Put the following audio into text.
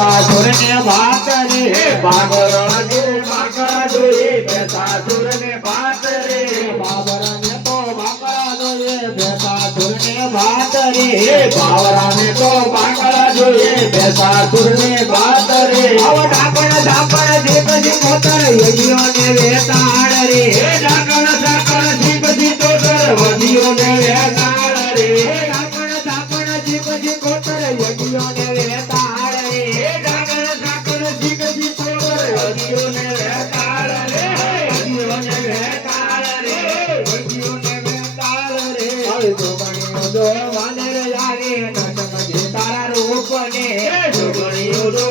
બેસાસુર ને ભાત રે બાબરા ને બાકરા જોઈએ બેસાસુર ને ભાત રે બાબરા ને તો બાકરા જોઈએ બેસાસુર ને ભાત રે બાબરા ને તો બાકરા જોઈએ બેસાસુર ને ભાત રે આવ ડાકણ ડાકણ દીપ દીપોતર યજ્ઞો ને વેતાળ રે ડાકણ ડાકણ દીપ દીપોતર વધિયો ને વેતાળ રે ડાકણ ડાકણ દીપ દીપોતર યજ્ઞો ને વેતાળ રે ડાકણ ડાકણ દીપ દીપોતર વધિયો ને વેતાળ રે વધિયો ને વેતાળ રે વધિયો ને વેતાળ રે હવે જોગણીઓ જો વાનર આવે નટક જે તારા રૂપ ને જોગણીઓ જો